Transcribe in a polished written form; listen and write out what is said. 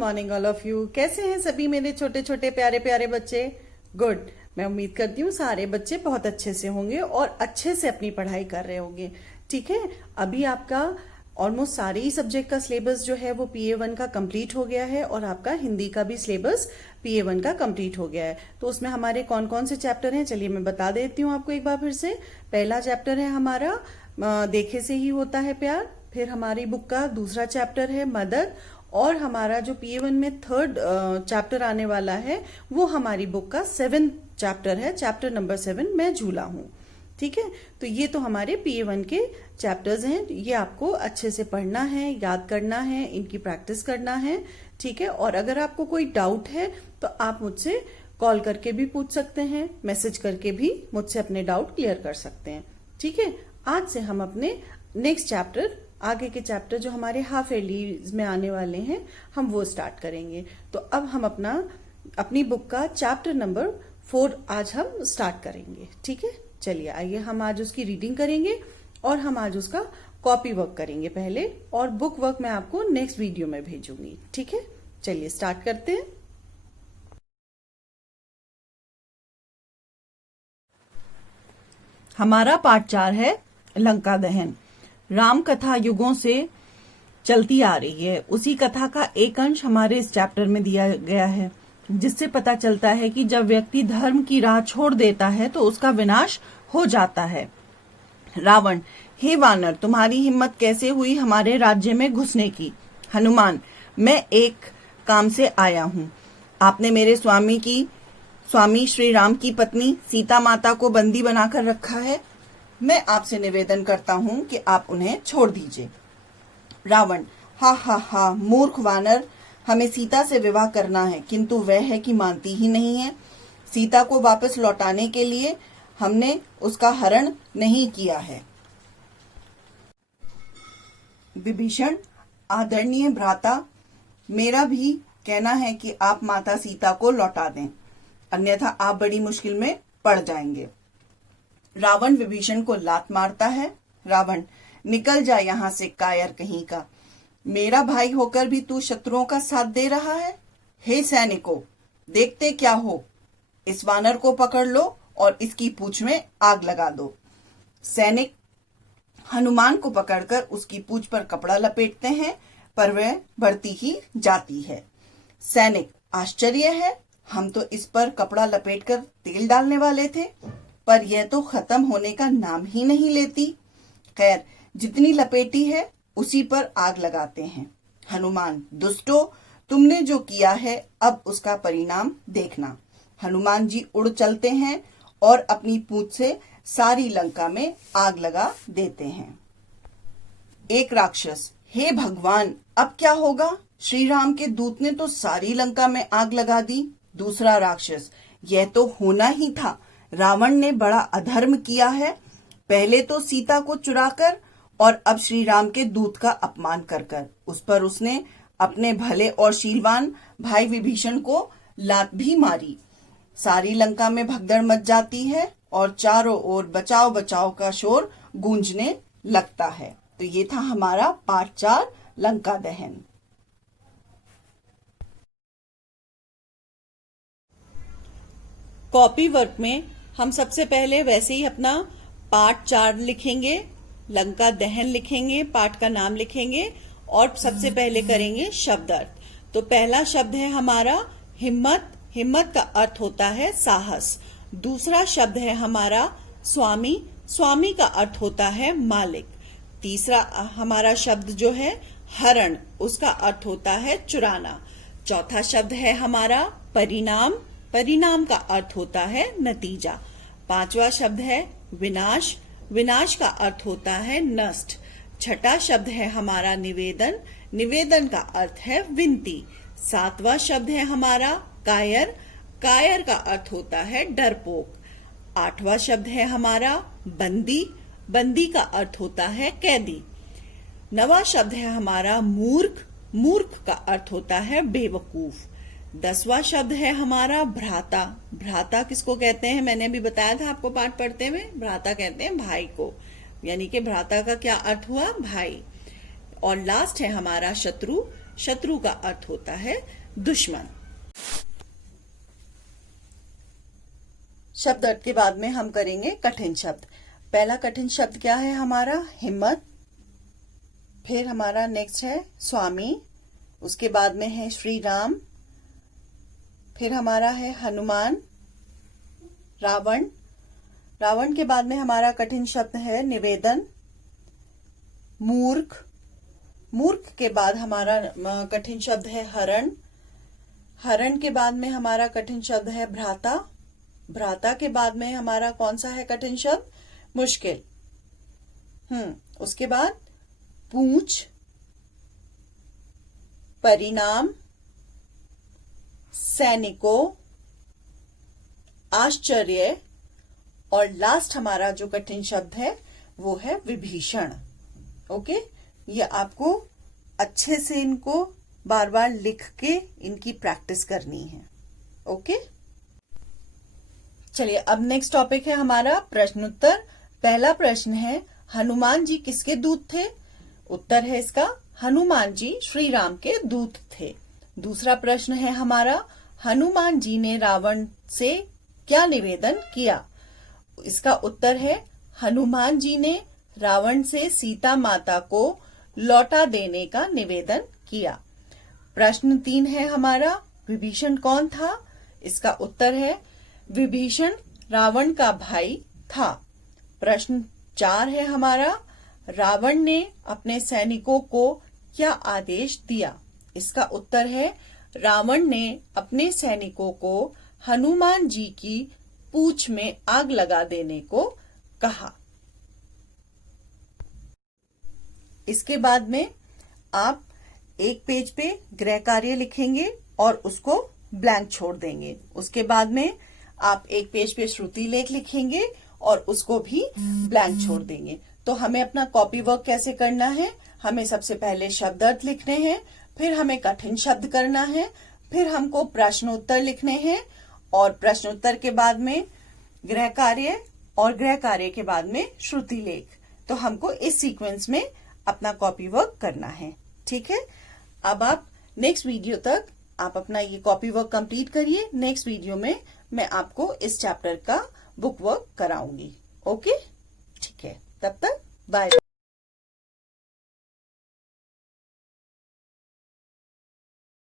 Morning all of you. कैसे हैं सभी मेरे छोटे छोटे प्यारे प्यारे बच्चे? गुड। मैं उम्मीद करती हूँ सारे बच्चे बहुत अच्छे से होंगे और अच्छे से अपनी पढ़ाई कर रहे होंगे। ठीक है, अभी आपका ऑलमोस्ट सारे ही सब्जेक्ट का सिलेबस जो है वो PA1 का कंप्लीट हो गया है और आपका हिंदी का भी सिलेबस PA1 का कंप्लीट हो गया है। तो उसमें हमारे कौन कौन से चैप्टर हैं, चलिए मैं बता देती हूँ आपको एक बार फिर से। पहला चैप्टर है हमारा देखे से ही होता है प्यार। फिर हमारी बुक का दूसरा चैप्टर है मदर, और हमारा जो PA1 में थर्ड चैप्टर आने वाला है वो हमारी बुक का 7th चैप्टर है, चैप्टर नंबर 7 मैं झूला हूँ। ठीक है, तो ये तो हमारे PA1 के चैप्टर्स हैं। ये आपको अच्छे से पढ़ना है, याद करना है, इनकी प्रैक्टिस करना है। ठीक है, और अगर आपको कोई डाउट है तो आप मुझसे कॉल करके भी पूछ सकते हैं, मैसेज करके भी मुझसे अपने डाउट क्लियर कर सकते हैं। ठीक है, आज से हम अपने नेक्स्ट चैप्टर, आगे के चैप्टर जो हमारे हाफ ईयरली में आने वाले हैं, हम वो स्टार्ट करेंगे। तो अब हम अपनी बुक का चैप्टर नंबर 4 आज हम स्टार्ट करेंगे। ठीक है, चलिए आइए हम आज उसकी रीडिंग करेंगे और हम आज उसका कॉपी वर्क करेंगे पहले, और बुक वर्क मैं आपको नेक्स्ट वीडियो में भेजूंगी। ठीक है, चलिए स्टार्ट करते हैं। हमारा पार्ट 4 है लंका दहन। राम कथा युगों से चलती आ रही है। उसी कथा का एक अंश हमारे इस चैप्टर में दिया गया है, जिससे पता चलता है कि जब व्यक्ति धर्म की राह छोड़ देता है तो उसका विनाश हो जाता है। रावण: हे वानर, तुम्हारी हिम्मत कैसे हुई हमारे राज्य में घुसने की? हनुमान: मैं एक काम से आया हूँ। आपने मेरे स्वामी श्री राम की पत्नी सीता माता को बंदी बनाकर रखा है। मैं आपसे निवेदन करता हूँ कि आप उन्हें छोड़ दीजिए। रावण: हा हा हा, मूर्ख वानर, हमें सीता से विवाह करना है, किंतु वह है कि मानती ही नहीं है। सीता को वापस लौटाने के लिए हमने उसका हरण नहीं किया है। विभीषण: आदरणीय भ्राता, मेरा भी कहना है कि आप माता सीता को लौटा दें, अन्यथा आप बड़ी मुश्किल में पड़ जाएंगे। रावण विभीषण को लात मारता है। रावण: निकल जा यहाँ से कायर कहीं का, मेरा भाई होकर भी तू शत्रुओं का साथ दे रहा है। हे सैनिकों, देखते क्या हो, इस वानर को पकड़ लो और इसकी पूंछ में आग लगा दो। सैनिक हनुमान को पकड़कर उसकी पूंछ पर कपड़ा लपेटते हैं, पर वह बढ़ती ही जाती है। सैनिक: आश्चर्य है, हम तो इस पर कपड़ा लपेटकर तेल डालने वाले थे, पर यह तो खत्म होने का नाम ही नहीं लेती। खैर, जितनी लपेटी है उसी पर आग लगाते हैं। हनुमान: दुष्टो, तुमने जो किया है अब उसका परिणाम देखना। हनुमान जी उड़ चलते हैं और अपनी पूंछ से सारी लंका में आग लगा देते हैं। एक राक्षस: हे भगवान, अब क्या होगा? श्री राम के दूत ने तो सारी लंका में आग लगा दी। दूसरा राक्षस: यह तो होना ही था, रावण ने बड़ा अधर्म किया है। पहले तो सीता को चुराकर और अब श्री राम के दूत का अपमान कर कर उस पर उसने अपने भले और शीलवान भाई विभीषण को लात भी मारी। सारी लंका में भगदड़ मच जाती है और चारों ओर बचाओ बचाओ का शोर गूंजने लगता है। तो ये था हमारा पार्ट 4 लंका दहन। कॉपी वर्क में हम सबसे पहले वैसे ही अपना पार्ट 4 लिखेंगे, लंका दहन लिखेंगे, पार्ट का नाम लिखेंगे और सबसे पहले करेंगे शब्द अर्थ। तो पहला शब्द है हमारा हिम्मत। हिम्मत का अर्थ होता है साहस। दूसरा शब्द है हमारा स्वामी। स्वामी का अर्थ होता है मालिक। तीसरा हमारा शब्द जो है हरण, उसका अर्थ होता है चुराना। चौथा शब्द है हमारा परिणाम। परिणाम का अर्थ होता है नतीजा। पांचवा शब्द है विनाश। विनाश का अर्थ होता है नष्ट। छठा शब्द है हमारा निवेदन। निवेदन का अर्थ है विनती। सातवां शब्द है हमारा कायर। कायर का अर्थ होता है डरपोक। आठवां शब्द है हमारा बंदी। बंदी का अर्थ होता है कैदी। नवां शब्द है हमारा मूर्ख। मूर्ख का अर्थ होता है बेवकूफ। 10वां शब्द है हमारा भ्राता। भ्राता किसको कहते हैं, मैंने अभी बताया था आपको पाठ पढ़ते हुए। भ्राता कहते हैं भाई को, यानी कि भ्राता का क्या अर्थ हुआ, भाई। और लास्ट है हमारा शत्रु। शत्रु का अर्थ होता है दुश्मन। शब्द अर्थ के बाद में हम करेंगे कठिन शब्द। पहला कठिन शब्द क्या है हमारा? हिम्मत। फिर हमारा नेक्स्ट है स्वामी, उसके बाद में है श्री राम, फिर हमारा है हनुमान। रावण, रावण के बाद में हमारा कठिन शब्द है निवेदन। मूर्ख, मूर्ख के बाद हमारा कठिन शब्द है हरण। हरण के बाद में हमारा कठिन शब्द है भ्राता। भ्राता के बाद में हमारा कौन सा है कठिन शब्द? मुश्किल। उसके बाद पूंछ, परिणाम, सैनिकों, आश्चर्य, और लास्ट हमारा जो कठिन शब्द है वो है विभीषण। ओके, ये आपको अच्छे से इनको बार बार लिख के इनकी प्रैक्टिस करनी है। ओके, चलिए अब नेक्स्ट टॉपिक है हमारा प्रश्नोत्तर। पहला प्रश्न है हनुमान जी किसके दूत थे? उत्तर है इसका हनुमान जी श्री राम के दूत थे। दूसरा प्रश्न है हमारा हनुमान जी ने रावण से क्या निवेदन किया? इसका उत्तर है हनुमान जी ने रावण से सीता माता को लौटा देने का निवेदन किया। प्रश्न 3 है हमारा विभीषण कौन था? इसका उत्तर है विभीषण रावण का भाई था। प्रश्न 4 है हमारा रावण ने अपने सैनिकों को क्या आदेश दिया? इसका उत्तर है रावण ने अपने सैनिकों को हनुमान जी की पूंछ में आग लगा देने को कहा। इसके बाद में आप एक पेज पे गृह कार्य लिखेंगे और उसको ब्लैंक छोड़ देंगे। उसके बाद में आप एक पेज पे श्रुति लेख लिखेंगे और उसको भी ब्लैंक छोड़ देंगे। तो हमें अपना कॉपी वर्क कैसे करना है? हमें सबसे पहले शब्द अर्थ लिखने हैं, फिर हमें कठिन शब्द करना है, फिर हमको प्रश्नोत्तर लिखने हैं और प्रश्नोत्तर के बाद में गृह कार्य और गृह कार्य के बाद में श्रुति लेख। तो हमको इस सीक्वेंस में अपना कॉपी वर्क करना है। ठीक है, अब आप नेक्स्ट वीडियो तक आप अपना ये कॉपी वर्क कंप्लीट करिए। नेक्स्ट वीडियो में मैं आपको इस चैप्टर का बुक वर्क कराऊंगी। ओके, ठीक है, तब तक बाय।